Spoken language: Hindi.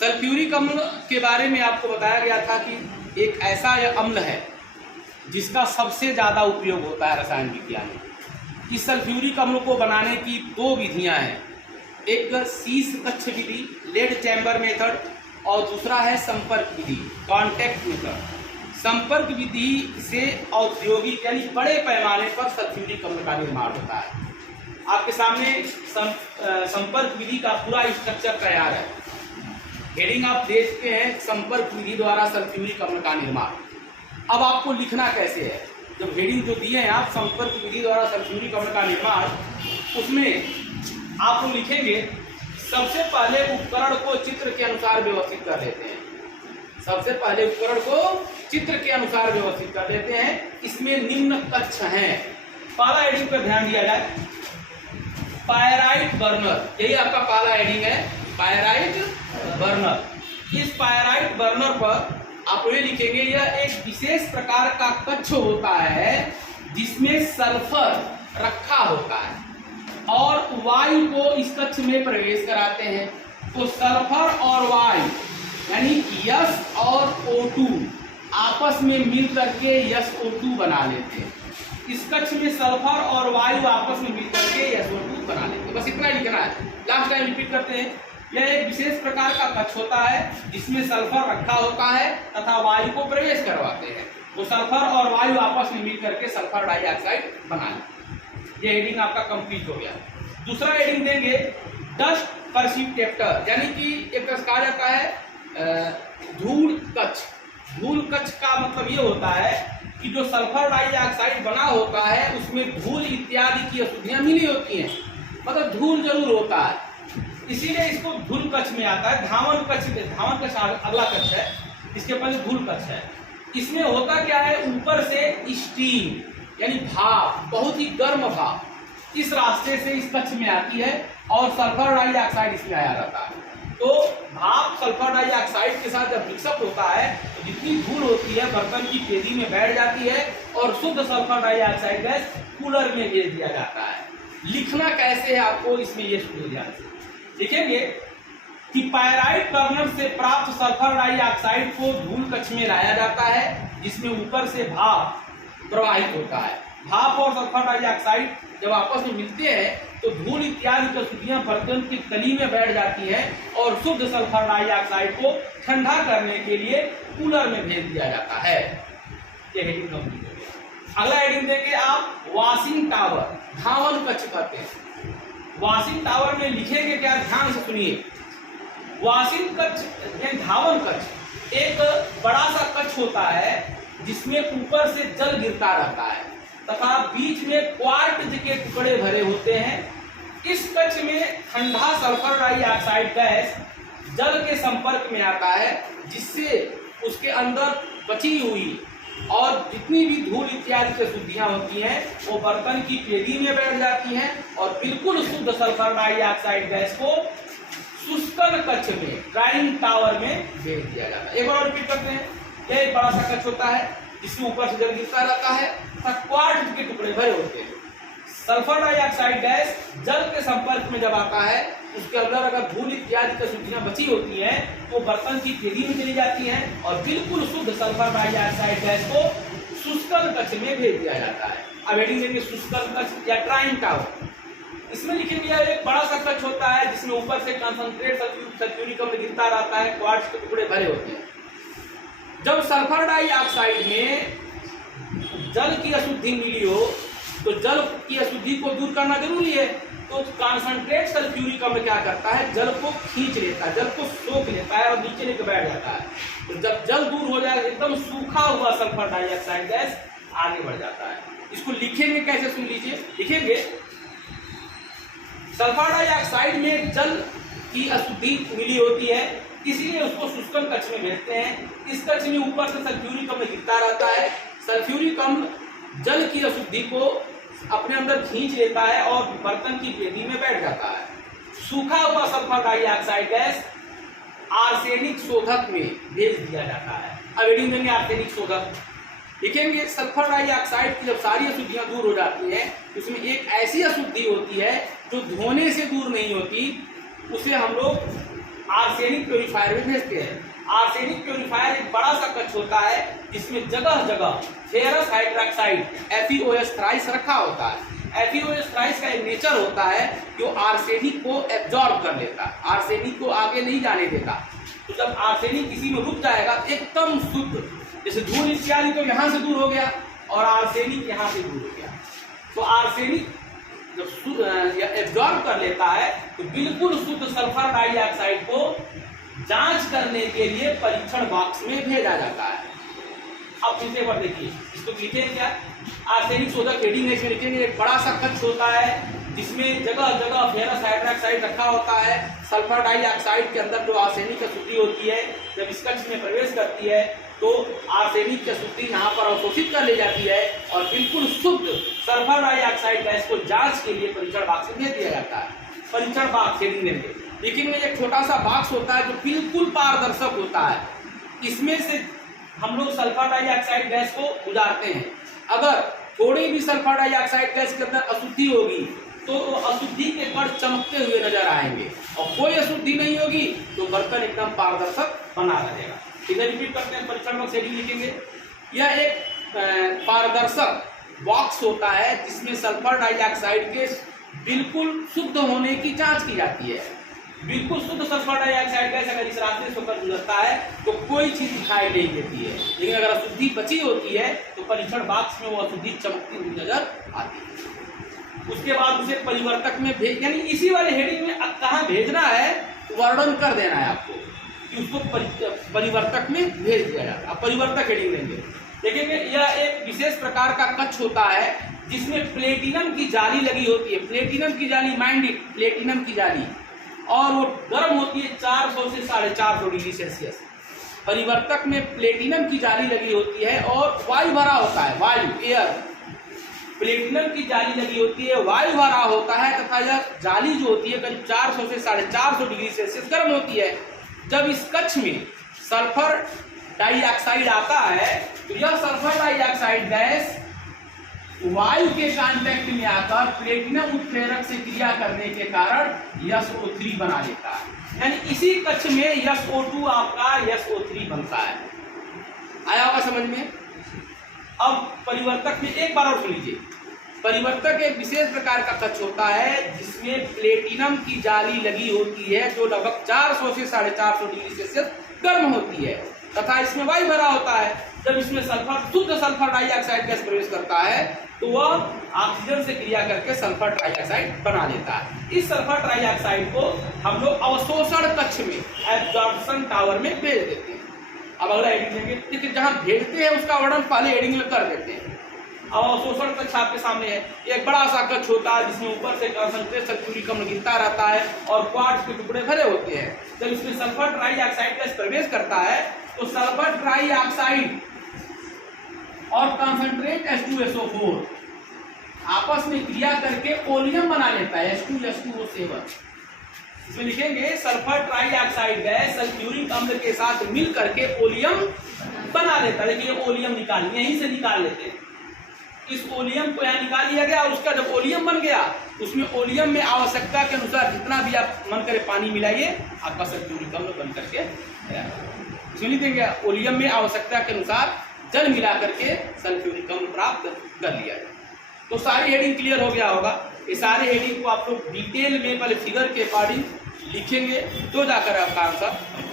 सल्फ्यूरिक अम्ल के बारे में आपको बताया गया था कि एक ऐसा अम्ल है जिसका सबसे ज़्यादा उपयोग होता है रसायन विज्ञान में। इस सल्फ्यूरिक अम्ल को बनाने की दो विधियां हैं, एक शीश कक्ष विधि लेड चैम्बर मेथड और दूसरा है संपर्क विधि कॉन्टैक्ट मेथड। संपर्क विधि से औद्योगिक यानी बड़े पैमाने पर सल्फ्यूरिक अम्ल का निर्माण होता है। आपके सामने संपर्क विधि का पूरा स्ट्रक्चर तैयार है। हेडिंग आप देखते हैं, संपर्क विधि द्वारा सल्फ्यूरिक अम्ल का निर्माण। अब आपको लिखना कैसे है, जब हेडिंग जो दिए हैं आप संपर्क विधि द्वारा सल्फ्यूरिक अम्ल का निर्माण, उसमें आप लोग लिखेंगे सबसे पहले उपकरण को चित्र के अनुसार व्यवस्थित कर लेते हैं। सबसे पहले उपकरण को चित्र के अनुसार व्यवस्थित कर लेते हैं। इसमें निम्न कक्ष हैं। पहला हेडिंग पर ध्यान दिया जाए, पायराइट बर्नर, यही आपका पहला हेडिंग है, पायराइट बर्नर। इस पायराइट बर्नर पर आप ये लिखेंगे, यह एक विशेष प्रकार का कक्ष होता है जिसमें सल्फर रखा होता है और वायु को इस कक्ष में प्रवेश कराते हैं। तो सल्फर और वायु यानी यस और O2 आपस में मिल करके SO2 बना लेते हैं। इस कक्ष में सल्फर और वायु आपस में मिलकर के SO2 बना लेते हैं। बस इतना लिखना है। लास्ट टाइम रिपीट करते हैं, यह एक विशेष प्रकार का कक्ष होता है जिसमें सल्फर रखा होता है तथा वायु को प्रवेश करवाते हैं। तो सल्फर और वायु आपस में मिलकर के सल्फर डाइऑक्साइड बना लेते हैं। ये हेडिंग आपका कंप्लीट हो गया। दूसरा हेडिंग देंगे डस्ट परसिप्टेटर, यानी कि एक कहा जाता है धूल कक्ष। धूल कक्ष का मतलब ये होता है कि जो सल्फर डाइऑक्साइड बना होता है उसमें धूल इत्यादि की अशुद्धियां मिली होती हैं, मतलब धूल जरूर होता है, इसीलिए इसको धूल कक्ष में आता है। धावन कक्ष अगला कक्ष है, इसके पहले धूल कक्ष है। इसमें होता क्या है, ऊपर से स्टीम यानी भाप, बहुत ही गर्म भाप इस रास्ते से इस कक्ष में आती है और सल्फर डाइऑक्साइड इसमें आया रहता है। तो भाप सल्फर डाइऑक्साइड के साथ जब मिक्सअप होता है तो जितनी धूल होती है बर्तन की पेदी में बैठ जाती है और शुद्ध सल्फर डाइऑक्साइड गैस कूलर में भेज दिया जाता है। लिखना कैसे है आपको इसमें ये सुन ध्यान से लिखेंगे कि पायराइट बर्नर से प्राप्त सल्फर डाइऑक्साइड को धूल कक्ष में लाया जाता है जिसमें ऊपर से भाप प्रवाहित होता है। भाप और सल्फर डाइऑक्साइड जब आपस में मिलते हैं तो धूल इत्यादि की अशुद्धियां बर्तन की तली में बैठ जाती हैं और शुद्ध सल्फर डाइऑक्साइड को ठंडा करने के लिए कूलर में भेज दिया जाता है। ये हेडिंग कंप्लीट हो गया। अगला हेडिंग देंगे आप वॉशिंग टावर, धावन कक्ष कहते हैं। वॉशिंग टावर में लिखेंगे क्या, ध्यान से सुनिए। वॉशिंग कक्ष यानी धावन कक्ष एक बड़ा सा कक्ष होता है जिसमें ऊपर से जल गिरता रहता है तथा बीच में क्वार्ट्ज के टुकड़े भरे होते हैं। इस कक्ष में ठंडा सल्फर डाइऑक्साइड गैस जल के संपर्क में आता है जिससे उसके अंदर बची हुई और जितनी भी धूल इत्यादि की अशुद्धियां होती हैं वो बर्तन की पेदी में बैठ जाती हैं और बिल्कुल शुद्ध सल्फर डाइऑक्साइड गैस को शुष्कन कक्ष में ड्राइंग टावर में भेज दिया जाता है। एक बार रिपीट करते हैं, यह एक बड़ा सा कक्ष होता है जिसमें ऊपर से जल गिरता रहता है तथा क्वार्ट्ज के टुकड़े भरे होते हैं। सल्फर डाइऑक्साइड गैस जल के संपर्क में जब आता है उसके अंदर अगर धूल इत्यादि की अशुद्धियां बची होती हैं तो बर्तन की पेदी में चली जाती हैं और बिल्कुल शुद्ध सल्फर डाइऑक्साइड गैस को शुष्कन कक्ष में भेज दिया जाता है। अब हेडिंग देंगे शुष्कन कक्ष या ड्राइंग टावर। इसमें लिखेंगे यह एक बड़ा सा कक्ष होता है जिसमें ऊपर से कंसंट्रेट सल्फ्यूरिक अम्ल गिरता रहता है, क्वार्ट्ज के टुकड़े भरे होते हैं। जब सल्फर डाइऑक्साइड में जल की अशुद्धि मिली हो तो जल की अशुद्धि को दूर करना जरूरी है। तो कॉन्सनट्रेट सल्फ्यूरिक अम्ल क्या करता है, जल को खींच लेता है, जल को सोख लेता है और नीचे लेकर बैठ जाता है। तो जब जल दूर हो जाए एकदम सूखा हुआ सल्फर डाइऑक्साइड गैस आगे बढ़ जाता है। इसको लिखेंगे कैसे, सुन लीजिए। लिखेंगे सल्फर डाइऑक्साइड में जल की अशुद्धि मिली होती है इसलिए उसको शुष्कन कक्ष में भेजते हैं। इस कक्ष में ऊपर से सल्फ्यूरिक अम्ल गिरता रहता है। सल्फ्यूरिक अम्ल जल की अशुद्धि को अपने अंदर खींच लेता है और बर्तन की पेदी में बैठ जाता है। सूखा हुआ सल्फर डाइऑक्साइड गैस आर्सेनिक शोधक में भेज दिया जाता है। अब हेडिंग देंगे आर्सेनिक शोधक। लिखेंगे सल्फर डाइऑक्साइड की जब सारी अशुद्धियां दूर हो जाती हैं उसमें एक ऐसी अशुद्धि होती है जो धोने से दूर नहीं होती, उसे हम लोग आर्सेनिक प्योरीफायर में भेजते हैं। आर्सेनिक प्योरीफायर एक बड़ा सा कक्ष होता है जिसमें जगह जगह फेरस हाइड्रोक्साइड FeOS थ्राइस रखा होता है। FeOS थ्राइस का एक नेचर होता है जो आर्सेनिक को एब्जॉर्ब कर लेता है, आर्सेनिक को आगे नहीं जाने देता। तो जब आर्सेनिक किसी में रुक जाएगा एकदम शुद्ध, जैसे धूल इत्यादि तो यहाँ से दूर हो गया और आर्सेनिक यहाँ से दूर हो गया, तो आर्सेनिक जब एब्जॉर्ब कर लेता है तो बिल्कुल शुद्ध सल्फर डाइऑक्साइड को जांच करने के लिए परीक्षण बॉक्स में भेजा जाता है। अब फिर पर देखिए, इसको लिखेंगे क्या, आर्सेनिक शोधक हेडिंग में लिखेंगे। एक बड़ा सा कक्ष होता है जिसमें जगह जगह फेरस हाइड्रोक्साइड रखा होता है। सल्फर डाइऑक्साइड के अंदर जो आर्सेनिक की अशुद्धि होती है, जब इस कक्ष में प्रवेश करती है तो आर्सेनिक की अशुद्धि यहाँ पर अवशोषित कर ली जाती है और बिल्कुल शुद्ध सल्फर डाइऑक्साइड गैस को जांच के लिए परीक्षण बॉक्स में भेज दिया जाता है। परीक्षण बॉक्स हेडिंग देंगे। लेकिन में एक छोटा सा बॉक्स होता है जो बिल्कुल पारदर्शक होता है, इसमें से हम लोग सल्फर डाइऑक्साइड गैस को गुजारते हैं। अगर थोड़ी भी सल्फर डाइऑक्साइड गैस के अंदर अशुद्धि होगी तो अशुद्धि के कण चमकते हुए नजर आएंगे, और कोई अशुद्धि नहीं होगी तो बर्तन एकदम पारदर्शक बना रहेगा। इधर रिपीट करते हैं, परीक्षण बॉक्स हेडिंग लिखेंगे। यह एक पारदर्शक बॉक्स होता है जिसमें सल्फर डाइऑक्साइड के बिल्कुल शुद्ध होने की जांच की जाती है। बिल्कुल शुद्ध सल्फर डाइऑक्साइड गैस अगर इस रास्ते से होकर गुजरता है तो कोई चीज दिखाई नहीं देती है, लेकिन अगर अशुद्धि बची होती है तो परीक्षण बॉक्स में वो अशुद्धि चमकती हुई नजर आती है। उसके बाद उसे परिवर्तक में भेज, यानी इसी वाले हेडिंग में कहाँ भेजना है वर्णन कर देना है आपको कि उसको परिवर्तक में भेज दिया जाता है। आप परिवर्तक हेडिंग देंगे। देखेंगे यह एक विशेष प्रकार का कक्ष होता है जिसमें प्लेटिनम की जाली लगी होती है। प्लेटिनम की जाली, माइंड इट, प्लेटिनम की जाली, और वो गर्म होती है 400 से 450 डिग्री सेल्सियस। परिवर्तक में प्लेटिनम की जाली लगी होती है और वायु भरा होता है, वायु, एयर। प्लेटिनम की जाली लगी होती है, वायु भरा होता है तथा यह जाली जो होती है करीब 400 से 450 डिग्री सेल्सियस गर्म होती है। जब इस कक्ष में सल्फर डाइऑक्साइड आता है तो यह सल्फर डाइऑक्साइड गैस वायु के कांटेक्ट में आकर प्लेटिनम उत्प्रेरक से क्रिया करने के कारण SO3 बना लेता है। यानी इसी कक्ष में SO2 आपका SO3 बनता है। आया होगा समझ में? अब परिवर्तक में एक बार और सुन लीजिए। परिवर्तक एक विशेष प्रकार का कक्ष होता है जिसमें प्लेटिनम की जाली लगी होती है जो लगभग 400 से 450 डिग्री सेल्सियस गर्म होती है तथा इसमें वायु भरा होता है। जब इसमें शुद्ध सल्फर डाइऑक्साइड गैस प्रवेश करता है तो वह ऑक्सीजन से क्रिया करके सल्फर डाइऑक्साइड बना लेता है। इस सल्फर डाइऑक्साइड को हम लोग अवशोषण कक्ष में, एब्जॉर्प्शन टावर में भेज देते हैं। अब अगला हेडिंग लेंगे, लेकिन जहां भेजते हैं उसका वर्णन पहले हेडिंग में कर देते हैं। अब अवशोषण कक्ष आपके सामने है। एक बड़ा सा कक्ष होता है जिसमें ऊपर से कंसंट्रेट सल्फ्यूरिक अम्ल गिरता रहता है और क्वार्ट्ज के टुकड़े भरे होते हैं। जब इसमें सल्फर डाइऑक्साइड गैस प्रवेश करता है तो सल्फर डाइऑक्साइड और कंसंट्रेट H2SO4 आपस में क्रिया करके ओलियम बना लेता है, H2SO7। इसमें लिखेंगे सल्फर डाइऑक्साइड गैस सल्फ्यूरिक अम्ल के साथ मिल करके ओलियम बना लेता है। देखिए ओलियम निकाल, यहीं से निकाल लेते हैं। इस ओलियम को यहाँ निकाल लिया गया और उसका जब ओलियम बन गया उसमें ओलियम में आवश्यकता के अनुसार जितना भी आप मन करे पानी मिलाइए, आपका सल्फ्यूरिक अम्ल बन करके इसमें लिख देंगे ओलियम में आवश्यकता के अनुसार जल मिला करके सल्फ्यूरिक अम्ल प्राप्त कर लिया जाए। तो सारी हेडिंग क्लियर हो गया होगा। ये सारे हेडिंग को आप लोग डिटेल में पहले फिगर के अकॉर्डिंग लिखेंगे तो जाकर आपका आंसर